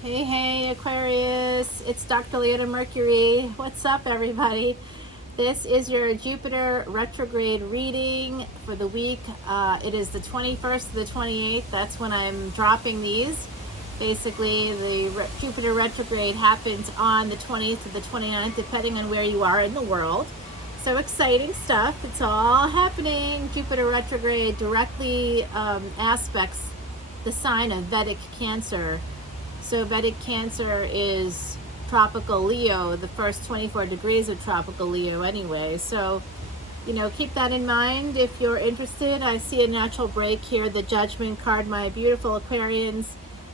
Hey, hey, Aquarius. It's Dr. Leona Mercury. What's up, everybody? This is your Jupiter retrograde reading for the week. It is the 21st to the 28th. That's when I'm dropping these. Basically, the Jupiter retrograde happens on the 20th to the 29th, depending on where you are in the world. So exciting stuff. It's all happening. Jupiter retrograde directly aspects the sign of Vedic Cancer. So Vedic Cancer is tropical Leo, the first 24 degrees of tropical Leo anyway. So, keep that in mind if you're interested. I see a natural break here, the Judgment card, my beautiful Aquarians.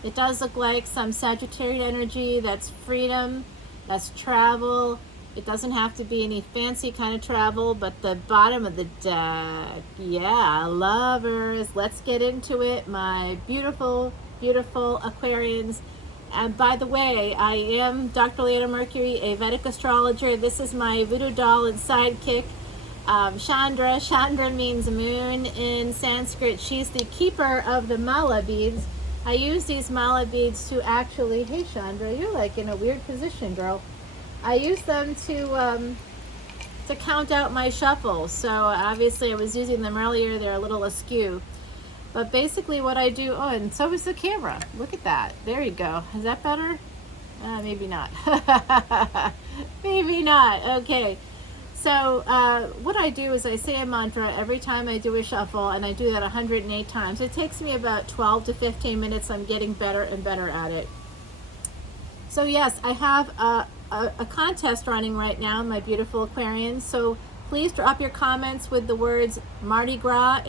It does look like some Sagittarian energy. That's freedom, that's travel. It doesn't have to be any fancy kind of travel, but the bottom of the deck, yeah, lovers. Let's get into it, my beautiful, beautiful Aquarians. And by the way, I am Dr. Leona Mercury, a Vedic astrologer. This is my voodoo doll and sidekick, Chandra. Chandra means moon in Sanskrit. She's the keeper of the mala beads. I use these mala beads to actually, hey Chandra, you're like in a weird position, girl. I use them to count out my shuffle. So obviously I was using them earlier. They're a little askew. But basically what I do, oh, and so is the camera. Look at that. There you go. Is that better? Maybe not. Maybe not. Okay. So what I do is I say a mantra every time I do a shuffle, and I do that 108 times. It takes me about 12 to 15 minutes. I'm getting better and better at it. So yes, I have a contest running right now, my beautiful Aquarians. So please drop your comments with the words Mardi Gras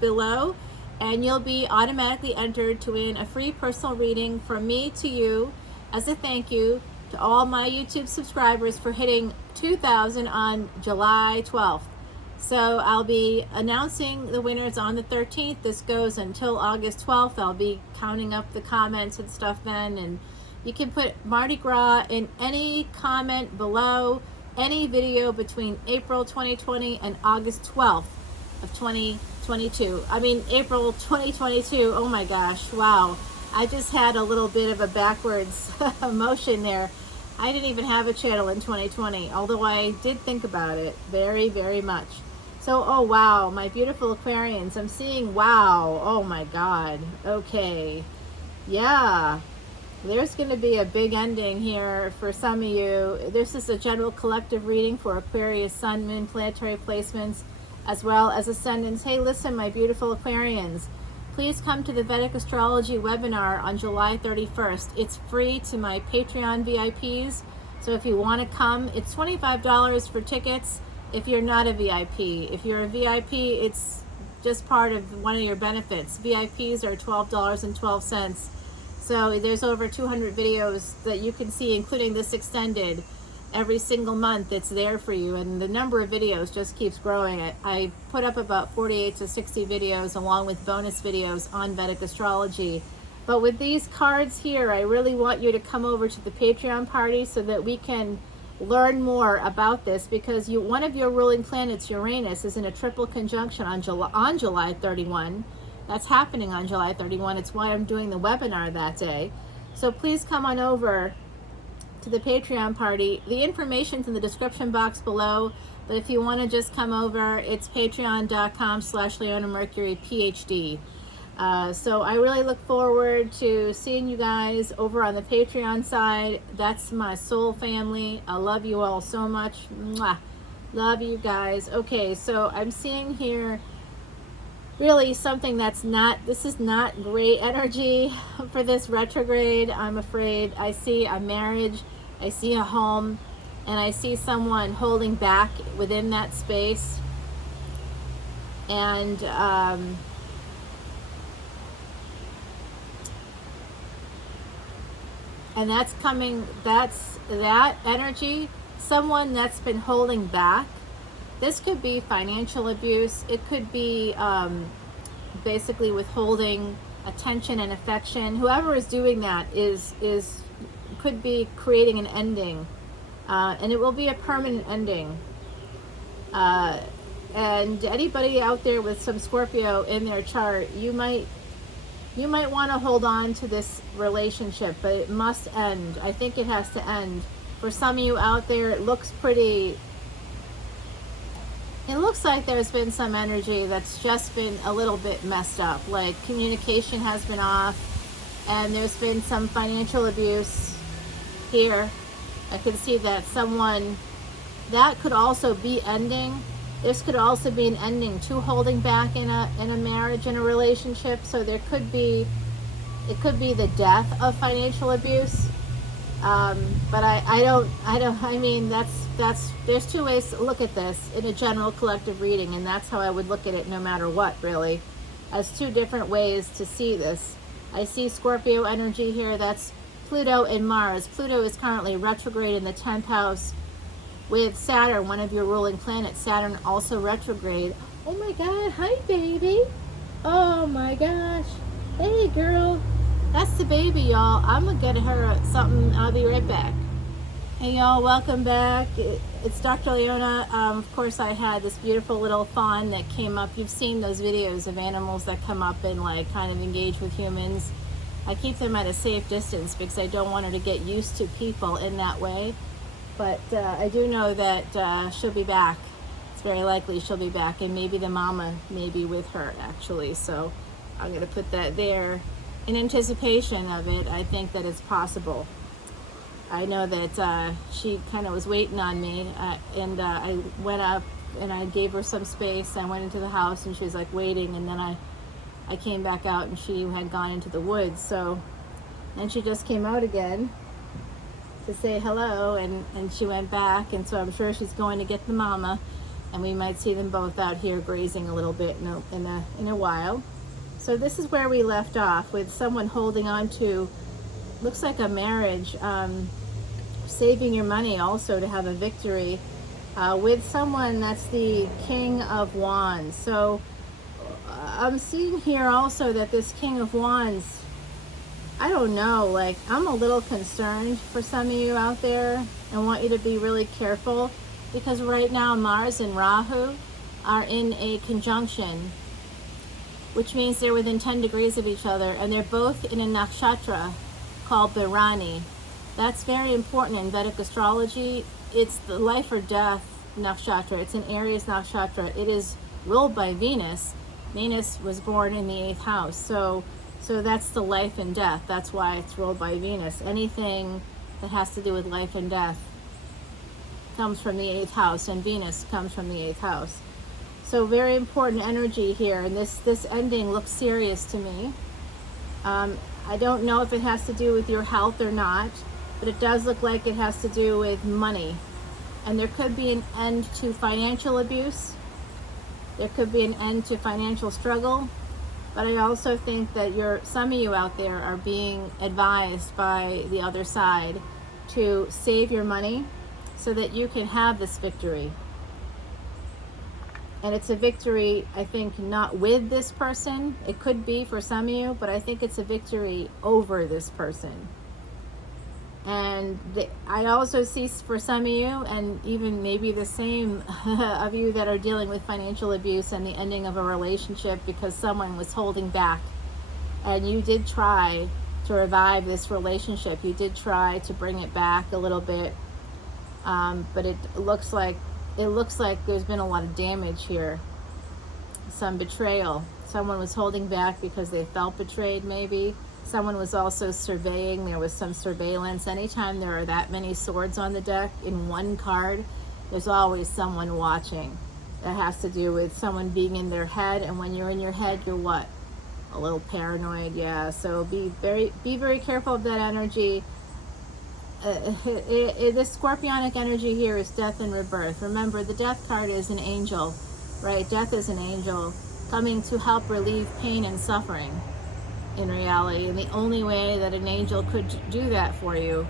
below, and you'll be automatically entered to win a free personal reading from me to you as a thank you to all my YouTube subscribers for hitting 2,000 on July 12th. So I'll be announcing the winners on the 13th. This goes until August 12th. I'll be counting up the comments and stuff then, and you can put Mardi Gras in any comment below any video between April 2020 and August 12th of 2022. I mean, April 2022. Oh my gosh. Wow. I just had a little bit of a backwards motion there. I didn't even have a channel in 2020, although I did think about it very, very much. So, oh wow, my beautiful Aquarians. I'm seeing wow. Oh my God. Okay. Yeah. There's going to be a big ending here for some of you. This is a general collective reading for Aquarius, Sun, Moon, planetary placements, as well as ascendants. Hey, listen, my beautiful Aquarians, please come to the Vedic Astrology webinar on July 31st. It's free to my Patreon VIPs. So if you want to come, it's $25 for tickets if you're not a VIP. If you're a VIP, it's just part of one of your benefits. VIPs are $12.12. So there's over 200 videos that you can see, including this extended, every single month. It's there for you, and the number of videos just keeps growing. I put up about 48 to 60 videos along with bonus videos on Vedic astrology. But with these cards here, I really want you to come over to the Patreon party so that we can learn more about this, because one of your ruling planets, Uranus, is in a triple conjunction on July 31. That's happening on July 31. It's why I'm doing the webinar that day. So please come on over to the Patreon party. The information's in the description box below, but if you want to just come over, it's patreon.com/leonamercuryphd. So I really look forward to seeing you guys over on the Patreon side. That's my soul family. I love you all so much. Mwah. Love you guys. Okay, so I'm seeing here really something that's not, this is not great energy for this retrograde, I'm afraid. I see a marriage, I see a home, and I see someone holding back within that space. And that's coming, that's that energy, someone that's been holding back. This could be financial abuse. It could be basically withholding attention and affection. Whoever is doing that could be creating an ending, and it will be a permanent ending. And anybody out there with some Scorpio in their chart, you might You might want to hold on to this relationship, but it must end. I think it has to end. For some of you out there, it looks like there's been some energy that's just been a little bit messed up. Like communication has been off, and there's been some financial abuse here. I can see that that could also be ending. This could also be an ending to holding back in a marriage, in a relationship. So it could be the death of financial abuse. But I mean, there's two ways to look at this in a general collective reading, and that's how I would look at it no matter what, really, as two different ways to see this. I see Scorpio energy here. That's Pluto and Mars. Pluto is currently retrograde in the 10th house with Saturn, one of your ruling planets. Saturn also retrograde. Oh my God, hi baby. Oh my gosh. Hey girl. That's the baby, y'all. I'm gonna get her something. I'll be right back. Hey y'all, welcome back. It's Dr. Leona. Of course, I had this beautiful little fawn that came up. You've seen those videos of animals that come up and like kind of engage with humans. I keep them at a safe distance because I don't want her to get used to people in that way. But I do know that she'll be back. It's very likely she'll be back, and maybe the mama may be with her actually. So I'm gonna put that there in anticipation of it. I think that it's possible. I know that she kind of was waiting on me, and I went up and I gave her some space. I went into the house and she was like waiting, and then I came back out and she had gone into the woods. So then she just came out again to say hello, and she went back, and so I'm sure she's going to get the mama, and we might see them both out here grazing a little bit in a while. So this is where we left off, with someone holding on to, looks like a marriage, saving your money also to have a victory, with someone that's the King of Wands. So I'm seeing here also that this King of Wands, I don't know, like I'm a little concerned for some of you out there, and want you to be really careful, because right now Mars and Rahu are in a conjunction, which means they're within 10 degrees of each other, and they're both in a nakshatra called Bharani. That's very important in Vedic astrology. It's the life or death nakshatra. It's an Aries nakshatra. It is ruled by Venus. Venus was born in the 8th house. So that's the life and death. That's why it's ruled by Venus. Anything that has to do with life and death comes from the 8th house, and Venus comes from the 8th house. So very important energy here, and this ending looks serious to me. I don't know if it has to do with your health or not, but it does look like it has to do with money. And there could be an end to financial abuse. There could be an end to financial struggle. But I also think that some of you out there are being advised by the other side to save your money so that you can have this victory. And it's a victory, I think, not with this person. It could be for some of you, but I think it's a victory over this person. And I also see for some of you, and even maybe the same of you that are dealing with financial abuse and the ending of a relationship because someone was holding back. And you did try to revive this relationship. You did try to bring it back a little bit. But it looks like there's been a lot of damage here. Some betrayal. Someone was holding back because they felt betrayed, maybe. Someone was also surveying. There was some surveillance. Anytime there are that many swords on the deck in one card, there's always someone watching. That has to do with someone being in their head, and when you're in your head, you're what? A little paranoid, yeah. So be very careful of that energy. This scorpionic energy here is death and rebirth. Remember, the death card is an angel, right? Death is an angel coming to help relieve pain and suffering in reality. And the only way that an angel could do that for you,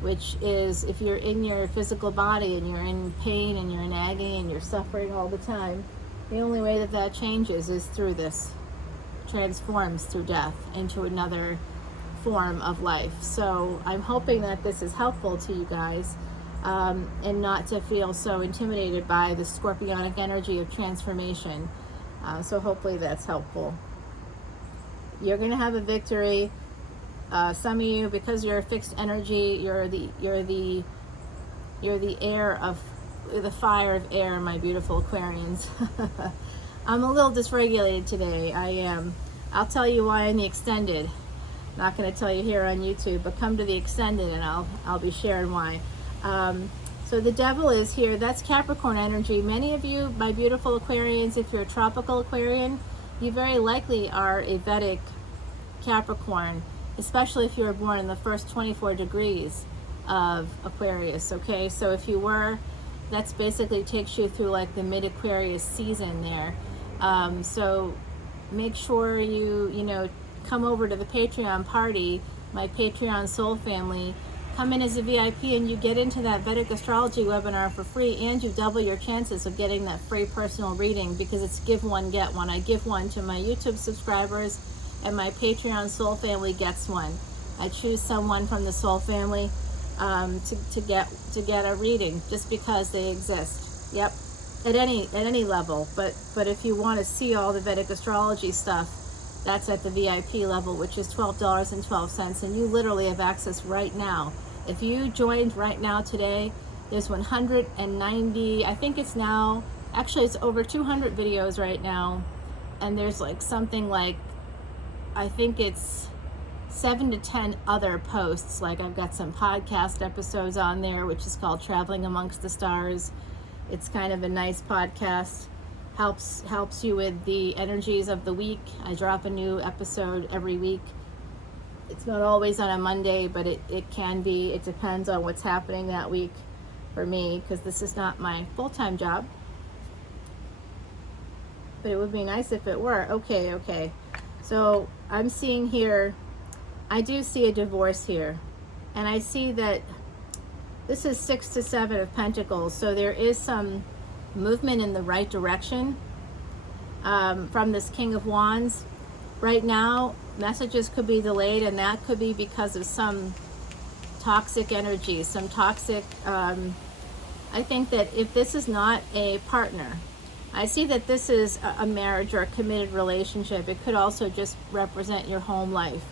which is if you're in your physical body and you're in pain and you're in agony and you're suffering all the time, the only way that changes is through this. Transforms through death into another form of life. So I'm hoping that this is helpful to you guys, and not to feel so intimidated by the scorpionic energy of transformation. So hopefully that's helpful. You're going to have a victory. Some of you, because you're a fixed energy, you're the air of the fire of air, my beautiful Aquarians. I'm a little dysregulated today. I am. I'll tell you why in the extended. Not going to tell you here on YouTube, but come to the extended and I'll be sharing why. So the devil is here. That's Capricorn energy. Many of you, my beautiful Aquarians, if you're a tropical Aquarian, you very likely are a Vedic Capricorn, especially if you were born in the first 24 degrees of Aquarius. Okay, so if you were, that's basically takes you through like the mid-Aquarius season there. So make sure you know, come over to the Patreon party, my Patreon soul family. Come in as a VIP and you get into that Vedic astrology webinar for free, and you double your chances of getting that free personal reading, because it's give one, get one. I give one to my YouTube subscribers, and my Patreon soul family gets one. I choose someone from the soul family to get a reading just because they exist. Yep, at any level. But if you want to see all the Vedic astrology stuff, that's at the VIP level, which is $12.12, and you literally have access right now. If you joined right now today, there's 190, I think it's now, actually it's over 200 videos right now, and there's like something like, I think it's 7 to 10 other posts. Like I've got some podcast episodes on there, which is called Traveling Amongst the Stars. It's kind of a nice podcast. Helps you with the energies of the week. I drop a new episode every week. It's not always on a Monday, but it can be. It depends on what's happening that week for me, because this is not my full-time job. But it would be nice if it were. Okay. So I'm seeing here, I do see a divorce here. And I see that this is 6 to 7 of Pentacles. So there is some movement in the right direction from this King of Wands. Right now, messages could be delayed, and that could be because of some toxic energy, some toxic, I think that if this is not a partner, I see that this is a marriage or a committed relationship. It could also just represent your home life.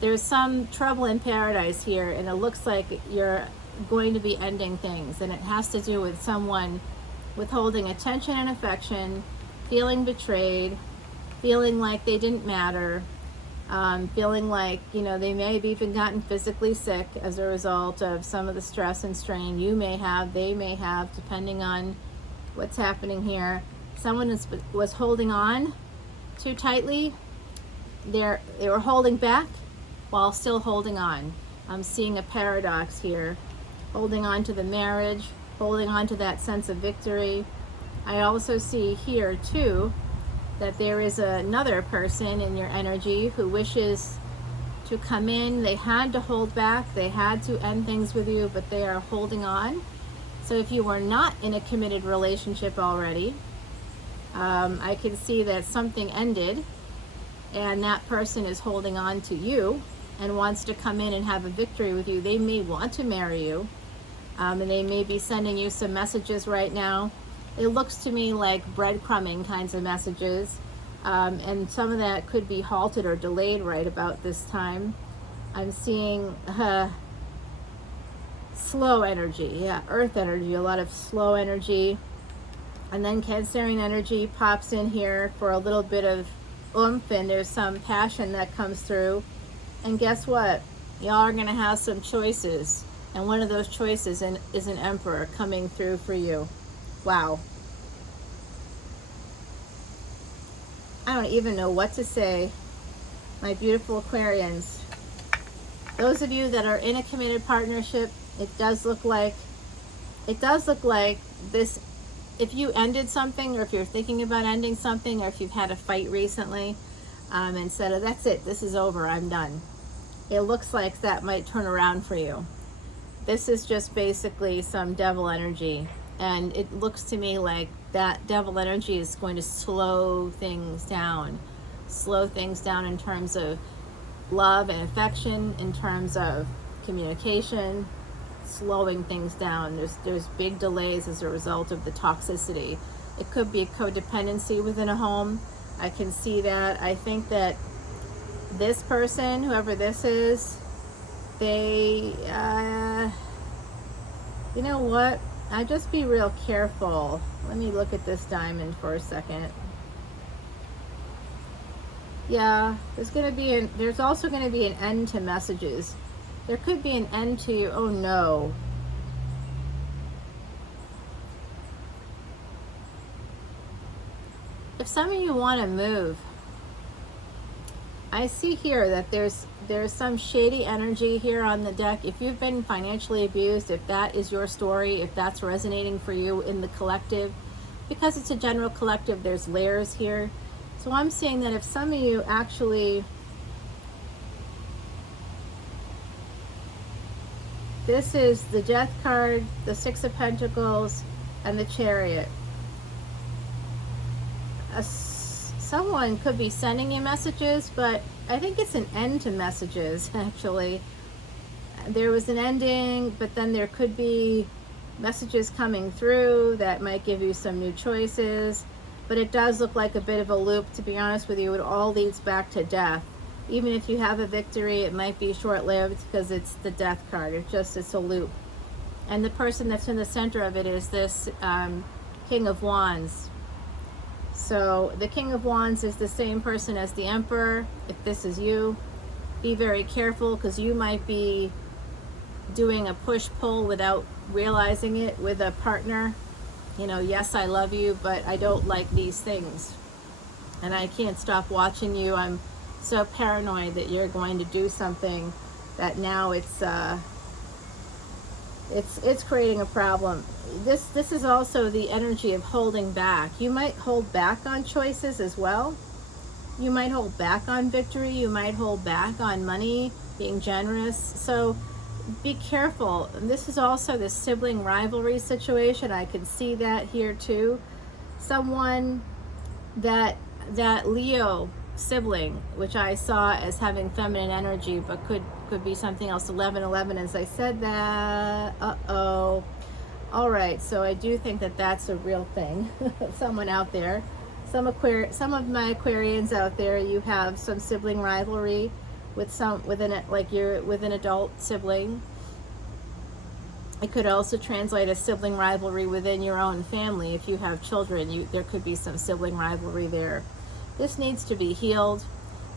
There's some trouble in paradise here, and it looks like you're going to be ending things, and it has to do with someone withholding attention and affection, feeling betrayed, feeling like they didn't matter, feeling like, you know, they may have even gotten physically sick as a result of some of the stress and strain you may have, they may have, depending on what's happening here. Someone was holding on too tightly. They were holding back while still holding on. I'm seeing a paradox here. Holding on to the marriage, holding on to that sense of victory. I also see here too that there is another person in your energy who wishes to come in. They had to hold back, they had to end things with you, but they are holding on. So if you are not in a committed relationship already, I can see that something ended and that person is holding on to you and wants to come in and have a victory with you. They may want to marry you, and they may be sending you some messages right now. It looks to me like breadcrumbing kinds of messages, and some of that could be halted or delayed right about this time. I'm seeing slow energy, earth energy, a lot of slow energy. And then Cancerian energy pops in here for a little bit of oomph, and there's some passion that comes through. And guess what? Y'all are going to have some choices. And one of those choices is an emperor coming through for you. Wow. I don't even know what to say, my beautiful Aquarians. Those of you that are in a committed partnership, it does look like this. If you ended something, or if you're thinking about ending something, or if you've had a fight recently, and said, oh, that's it, this is over, I'm done. It looks like that might turn around for you. This is just basically some devil energy, and it looks to me like that devil energy is going to slow things down in terms of love and affection, in terms of communication, slowing things down. There's big delays as a result of the toxicity. It could be a codependency within a home. I can see that. I think that this person, whoever this is, they, you know what? I just be real careful. Let me look at this diamond for a second. Yeah, there's also going to be an end to messages. There could be an end to, oh no. If some of you want to move, I see here that there's some shady energy here on the deck. If you've been financially abused, if that is your story, if that's resonating for you in the collective, because it's a general collective, there's layers here. So I'm seeing that if some of you actually, this is the Death card, the Six of Pentacles, and the Chariot. Someone could be sending you messages, but I think it's an end to messages, actually. There was an ending, but then there could be messages coming through that might give you some new choices. But it does look like a bit of a loop, to be honest with you. It all leads back to death. Even if you have a victory, it might be short-lived because it's the Death card. It's a loop. And the person that's in the center of it is this King of Wands. So the King of Wands is the same person as the Emperor. If this is you, be very careful, because you might be doing a push-pull without realizing it with a partner. You know, yes, I love you, but I don't like these things. And I can't stop watching you. I'm so paranoid that you're going to do something that now it's creating a problem. This is also the energy of holding back. You might hold back on choices as well. You might hold back on victory. You might hold back on money, being generous. So be careful. And this is also the sibling rivalry situation. I can see that here too. Someone that Leo sibling, which I saw as having feminine energy, but could be something else. 1111, as I said that. All right, so I do think that that's a real thing. Someone out there, some of my Aquarians out there, you have some sibling rivalry with an adult sibling. It could also translate as sibling rivalry within your own family. If you have children, there could be some sibling rivalry there. This needs to be healed,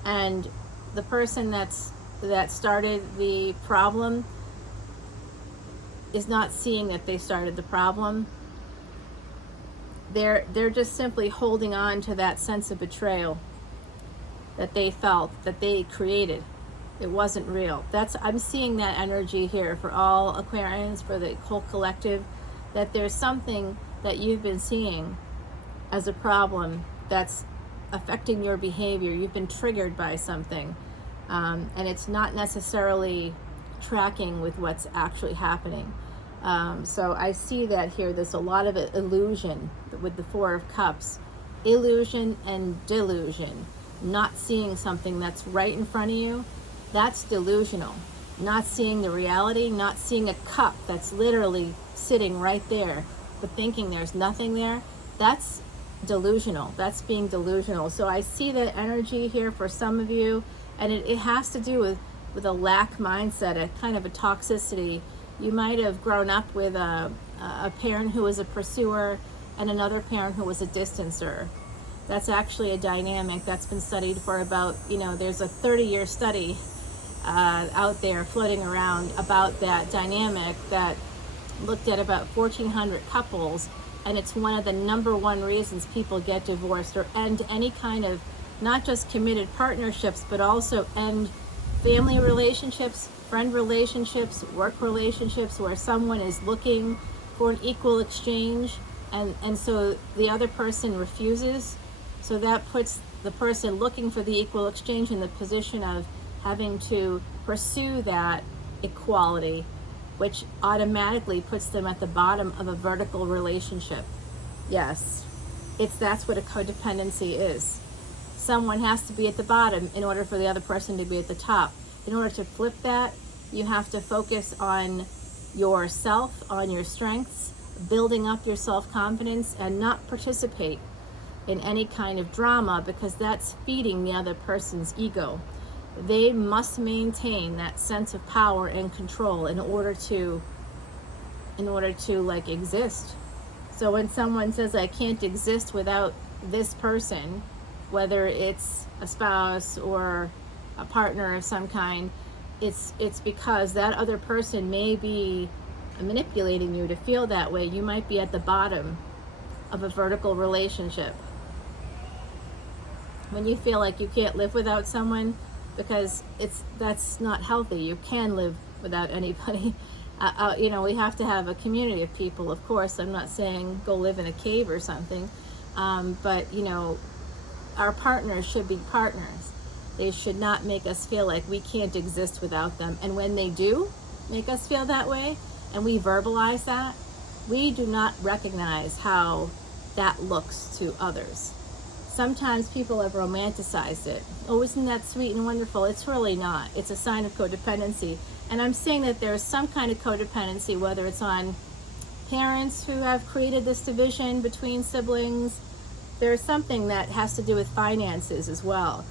and the person that started the problem is not seeing that they started the problem. They're just simply holding on to that sense of betrayal that they felt, that they created. It wasn't real. I'm seeing that energy here for all Aquarians, for the whole collective, that there's something that you've been seeing as a problem that's affecting your behavior. You've been triggered by something, and it's not necessarily tracking with what's actually happening. So I see that here. There's a lot of illusion with the Four of Cups. Illusion and delusion. Not seeing something that's right in front of you, that's delusional. Not seeing the reality, not seeing a cup that's literally sitting right there, but thinking there's nothing there, that's delusional. That's being delusional. So I see that energy here for some of you, and it has to do with a lack mindset, a kind of a toxicity. You might have grown up with a parent who was a pursuer and another parent who was a distancer. That's actually a dynamic that's been studied for about, there's a 30-year study out there floating around about that dynamic that looked at about 1,400 couples, and it's one of the number one reasons people get divorced or end any kind of, not just committed partnerships, but also end family relationships, friend relationships, work relationships, where someone is looking for an equal exchange, and so the other person refuses. So that puts the person looking for the equal exchange in the position of having to pursue that equality, which automatically puts them at the bottom of a vertical relationship. Yes, that's what a codependency is. Someone has to be at the bottom in order for the other person to be at the top. In order to flip that, you have to focus on yourself, on your strengths, building up your self-confidence, and not participate in any kind of drama, because that's feeding the other person's ego. they must maintain that sense of power and control in order to like exist. So when someone says, I can't exist without this person, whether it's a spouse or a partner of some kind, it's because that other person may be manipulating you to feel that way. You might be at the bottom of a vertical relationship when you feel like you can't live without someone, because that's not healthy. You can live without anybody. You know, we have to have a community of people, of course. I'm not saying go live in a cave or something, but you know, our partners should be partners. They should not make us feel like we can't exist without them. And when they do make us feel that way, and we verbalize that, we do not recognize how that looks to others. Sometimes people have romanticized it. Oh, isn't that sweet and wonderful? It's really not. It's a sign of codependency. And I'm saying that there's some kind of codependency, whether it's on parents who have created this division between siblings. There's something that has to do with finances as well.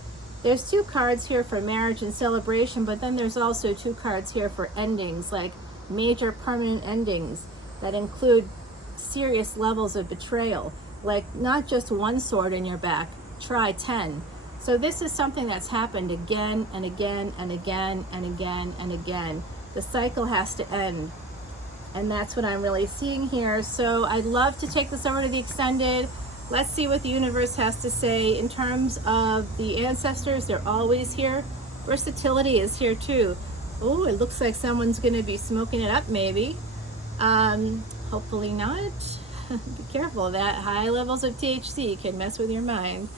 There's 2 cards here for marriage and celebration, but then there's also 2 cards here for endings, like major permanent endings that include serious levels of betrayal, like not just 1 sword in your back, try 10. So this is something that's happened again and again and again and again and again. The cycle has to end, and that's what I'm really seeing here. So I'd love to take this over to the extended. Let's see what the universe has to say in terms of the ancestors. They're always here. Versatility is here too. Oh, it looks like someone's going to be smoking it up, maybe. Hopefully not. Be careful of that. High levels of THC can mess with your mind.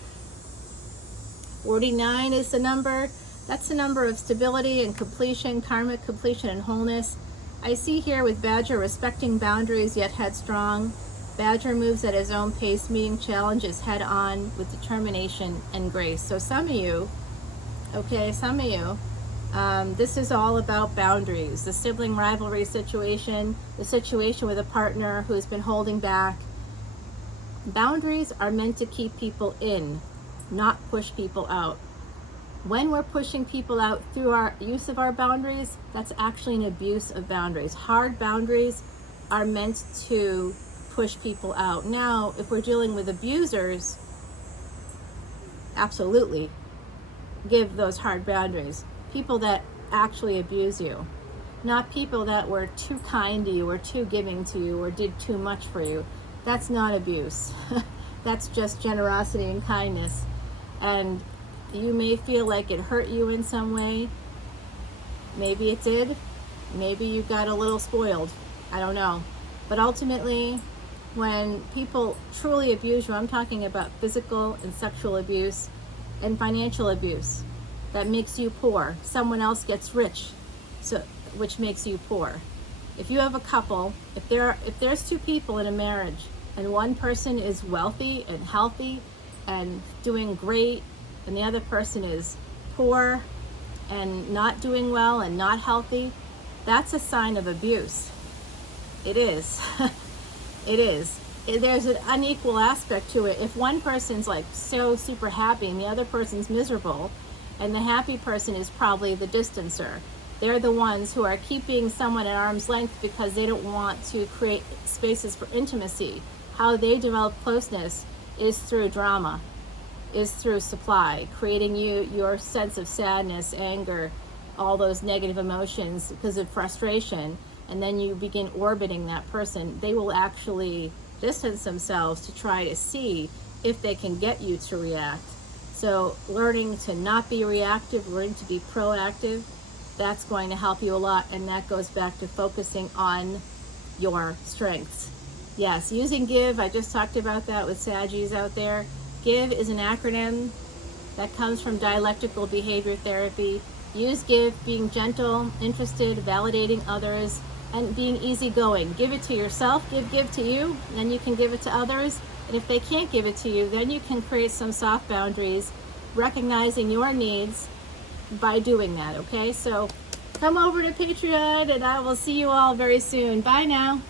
49 is the number. That's the number of stability and completion, karmic completion and wholeness. I see here with Badger respecting boundaries yet headstrong. Badger moves at his own pace, meeting challenges head on with determination and grace. So some of you, this is all about boundaries. The sibling rivalry situation, the situation with a partner who's been holding back. Boundaries are meant to keep people in, not push people out. When we're pushing people out through our use of our boundaries, that's actually an abuse of boundaries. Hard boundaries are meant to push people out. Now, if we're dealing with abusers, absolutely give those hard boundaries. People that actually abuse you, not people that were too kind to you or too giving to you or did too much for you. That's not abuse. That's just generosity and kindness. And you may feel like it hurt you in some way. Maybe it did. Maybe you got a little spoiled. I don't know. But ultimately, when people truly abuse you, I'm talking about physical and sexual abuse and financial abuse that makes you poor. Someone else gets rich, which makes you poor. If you have a couple, if there's 2 people in a marriage and one person is wealthy and healthy and doing great, and the other person is poor and not doing well and not healthy, that's a sign of abuse. It is. It is. There's an unequal aspect to it. If one person's like so super happy and the other person's miserable, and the happy person is probably the distancer. They're the ones who are keeping someone at arm's length because they don't want to create spaces for intimacy. How they develop closeness is through drama, is through supply, creating your sense of sadness, anger, all those negative emotions because of frustration, and then you begin orbiting that person. They will actually distance themselves to try to see if they can get you to react. So learning to not be reactive, learning to be proactive, that's going to help you a lot. And that goes back to focusing on your strengths. Yes, using GIVE, I just talked about that with Saggies out there. GIVE is an acronym that comes from dialectical behavior therapy. Use GIVE, being gentle, interested, validating others, and being easygoing. Give it to yourself, give to you, then you can give it to others. And if they can't give it to you, then you can create some soft boundaries, recognizing your needs by doing that, okay? So come over to Patreon, and I will see you all very soon. Bye now.